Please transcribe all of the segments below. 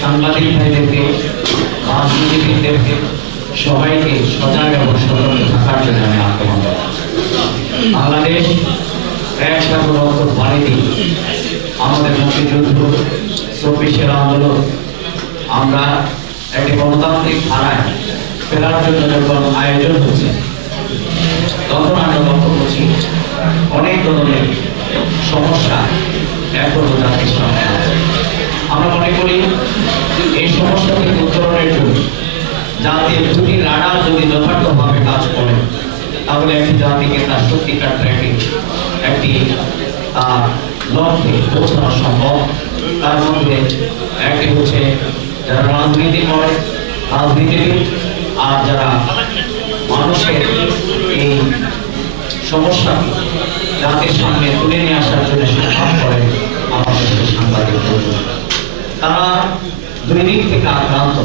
সাংবাদিক ভাইদেরকে, রাজনীতিবিদদেরকে, সবাইকে সজাগ এবং সতর্ক থাকার জন্য আমি জানাই। বাংলাদেশ একসাথে রক্ত বাড়িতে আমাদের মুক্তিযুদ্ধ, চব্বিশের আন্দোলন, আমরা একটি গণতান্ত্রিক ধারায় ফেরার জন্য যখন আয়োজন হচ্ছে, তখন আমরা লক্ষ্য করছি অনেক ধরনের সমস্যা এখনও জাতির সামনে আছে আমরা মনে করি এই সমস্যা উত্তরণের জন্য জাতির দুটি রাডার যদি যথার্থভাবে কাজ করে, তাহলে একটি জাতিকে তার সত্যিকার ট্র্যাকে একটি লক্ষ্যে পৌঁছানো সম্ভব তার মধ্যে একটি হচ্ছে যারা রাজনীতি করে, রাজনীতিবিদ, আর যারা মানুষের এই সমস্যা জাতির সামনে তুলে নিয়ে আসার জন্য সংগ্রাম করে, আমাদের সাংবাদিক। তারা দুই দিক থেকে আক্রান্ত।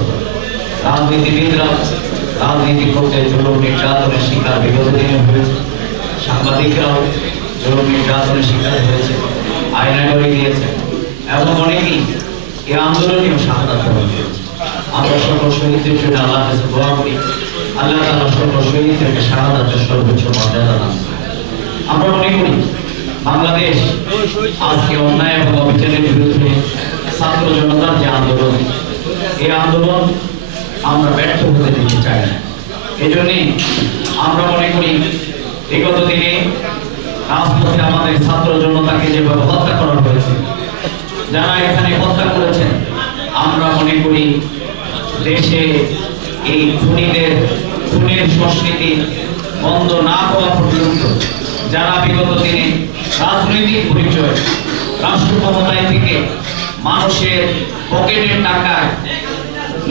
রাজনীতিবিদরা রাজনীতি করতে জুলুম নির্যাতনের শিকার বিগত হয়েছে। সাংবাদিকরাও জুলুম নির্যাতনের শিকার হয়েছে। আয়না করে দিয়েছে। এবং অনেকেই এই আন্দোলনেও বরণ করেছে। আমরা সকল শহীদদের জন্য আল্লাহ কাছে দোয়া করি। আল্লাহ তাআলা সকল শহীদদেরকে শাহাদাতের সর্বোচ্চ মর্যাদা দান আমরা মনে করি, বাংলাদেশ আজকে অন্যায় এবং অবিচারের বিরুদ্ধে ছাত্র জনতার যে আন্দোলন এই আন্দোলন আমরা ব্যর্থ হতে দিতে চাই এই জন্যে আমরা মনে করি, বিগত দিনে রাজপথে আমাদের ছাত্র জনতাকে যেভাবে হত্যা করা হয়েছে, যারা এখানে হত্যা করেছেন, আমরা মনে করি দেশে এই খুনিদের, খুনের সংস্কৃতি বন্ধ না হওয়া পর্যন্ত, যারা বিগত দিনে রাজনৈতিক পরিচয়, রাষ্ট্র ক্ষমতায় থেকে মানুষের পকেটের টাকায়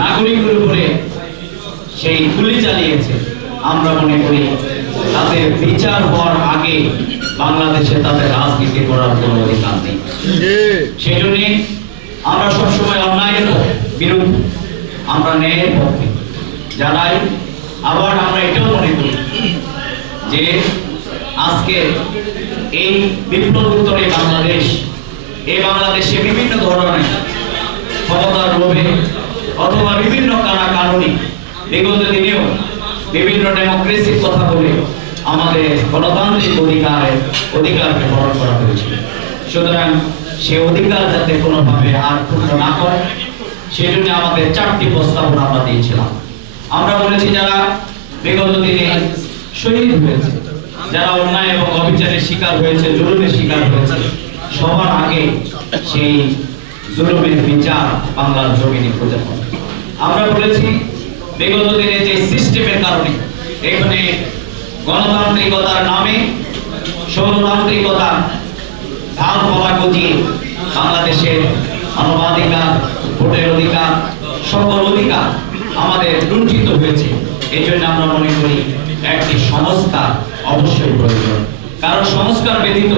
নাগরিকের উপরে সেই গুলি চালিয়েছে। আমরা মনে করি তাদের বিচার হওয়ার আগে বাংলাদেশে তাদের রাজনীতি করার কোনো অধিকার নেই। সেই জন্যে আমরা সবসময় অন্যায়ের বিরুদ্ধে আমরা ন্যায়ের পক্ষে জানাই আবার আমরা এটাও মনে করি যে আজকে এই বিপ্লব উত্তরে বাংলাদেশ এই বাংলাদেশে বিভিন্ন ধরনের ক্ষমতার লোভে অথবা বিভিন্ন কারা কারণে বিগত দিনেও বিভিন্ন ডেমোক্রেসির কথা বলে আমাদের গণতান্ত্রিক অধিকারের অধিকারকে হরণ করা হয়েছিল। সুতরাং সে অধিকার যাতে কোনোভাবে আর ক্ষুণ্ণ না করে, সেজন্য আমাদের চারটি প্রস্তাবনা আমরা দিয়েছিলাম। আমরা বলেছি যারা বিগত দিনে শহীদ হয়েছে, যারা অন্যায় এবং অবিচারের শিকার হয়েছে, জুলুমের শিকার হয়েছে, সবার আগে সেই জুলুমের বিচার বাংলার জমিনে খুঁজে পাবে আমরা বলেছি, বিগত দিনে যে সিস্টেমের কারণে এখানে গণতান্ত্রিকতার নামে সৌরতান্ত্রিকতা ঢাল বলা গজিয়ে বাংলাদেশের মানবাধিকার, ভোটের অধিকার, সকল অধিকার আমাদের লুণ্ঠিত হয়েছে। এই জন্য আমরা মনে করি, একটি সংস্কার অবশ্যই প্রয়োজন। কারণ সংস্কার ব্যতীত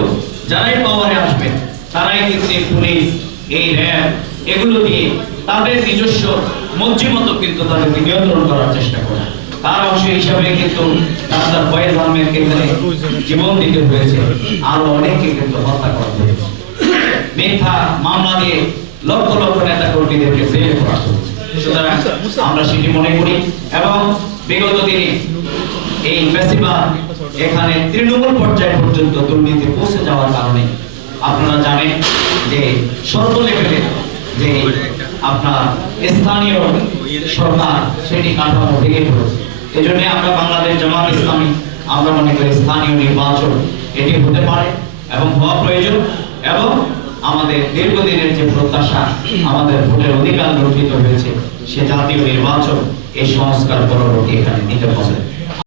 যারাই পাওয়ারে আসবে তারাই কিন্তু পুলিশ এই র্যাব, এগুলো দিয়ে তাদের নিজস্ব মতো কিন্তু তাদেরকে নিয়ন্ত্রণ করার চেষ্টা করে। তার অংশ হিসাবে কিন্তু ডাক্তার ফয়েজ আহমেদকে এখানে জীবন দিতে হয়েছে। আরও অনেককে কিন্তু হত্যা করা হয়েছে। মিথ্যা মামলা দিয়ে লক্ষ লক্ষ নেতা কর্মীদেরকে জেলে করা সুতরাং আমরা সেটি মনে করি এবং বিগত দিনে এই ফেস্টিভাল এখানে তৃণমূল পর্যায় পর্যন্ত দুর্নীতি পৌঁছে যাওয়ার কারণে আপনারা জানেন যে সর্ব লেভেলে যে আপনার স্থানীয় সরকার সেটি কাঠামো ভেঙে পড়েছে। এই আমরা বাংলাদেশ জামাত ইসলামী, আমরা মনে করি স্থানীয় নির্বাচন এটি হতে পারে এবং হওয়া প্রয়োজন এবং আমাদের দীর্ঘদিনের যে প্রত্যাশা, আমাদের ভোটের অধিকার লুণ্ঠিত হয়েছে, সে জাতীয় নির্বাচন এই সংস্কার পরবর্তী এখানে নিতে হবে।